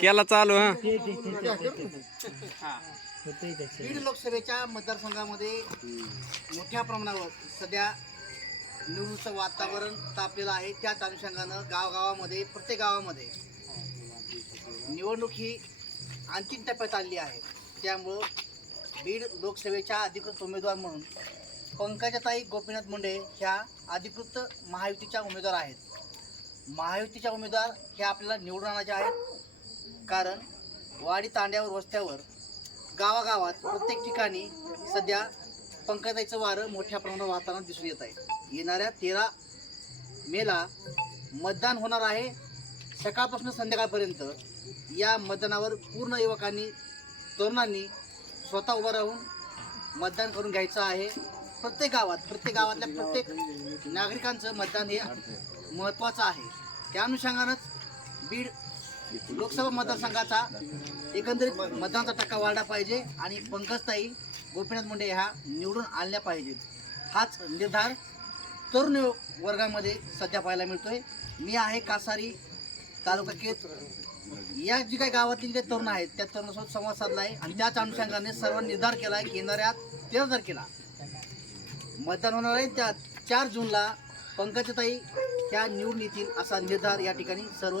केला चालू हा. बीड लोकसभेच्या मतदारसंघामध्ये मोठ्या प्रमाणावर सध्या निवडणुकीचं वातावरण तापलेलं आहे. त्याच अनुषंगानं गावगावामध्ये प्रत्येक गावामध्ये निवडणूक ही अंतिम टप्प्यात आली आहे. त्यामुळं बीड लोकसभेच्या अधिकृत उमेदवार म्हणून पंकजाताई गोपीनाथ मुंडे ह्या अधिकृत महायुतीच्या उमेदवार आहेत. महायुतीच्या उमेदवार ह्या आपल्याला निवडून आणायच्या आहेत. कारण वाडी तांड्यावर वस्त्यावर गावागावात प्रत्येक ठिकाणी सध्या पंकजाईचं वारं मोठ्या प्रमाणात वातावरण दिसून येत आहे. येणाऱ्या तेरा मेला मतदान होणार आहे. सकाळपासून संध्याकाळपर्यंत या मतदानावर पूर्ण युवकांनी तरुणांनी स्वतः उभं राहून मतदान करून घ्यायचं आहे. प्रत्येक गावात प्रत्येक गावातल्या प्रत्येक नागरिकांचं मतदान हे महत्त्वाचं आहे. त्या अनुषंगानंच बीड लोकसभा मतदारसंघाचा एकंदरीत मतदानाचा टक्का वाढला पाहिजे आणि पंकजताई गोपीनाथ मुंडे ह्या निवडून आणल्या पाहिजेत. हाच निर्धार तरुण वर्गामध्ये सध्या पाहायला मिळतोय. मी आहे कासारी तालुका केत या जी काही गावातील जे तरुण आहेत त्या तरुणासोबत संवाद साधला आहे आणि त्याच अनुषंगाने सर्व निर्धार केला आहे की येणाऱ्या तेरा तारखेला मतदान होणार आहे. त्या चार जूनला पंकजताई त्या निवडून येतील असा निर्धार या ठिकाणी सर्व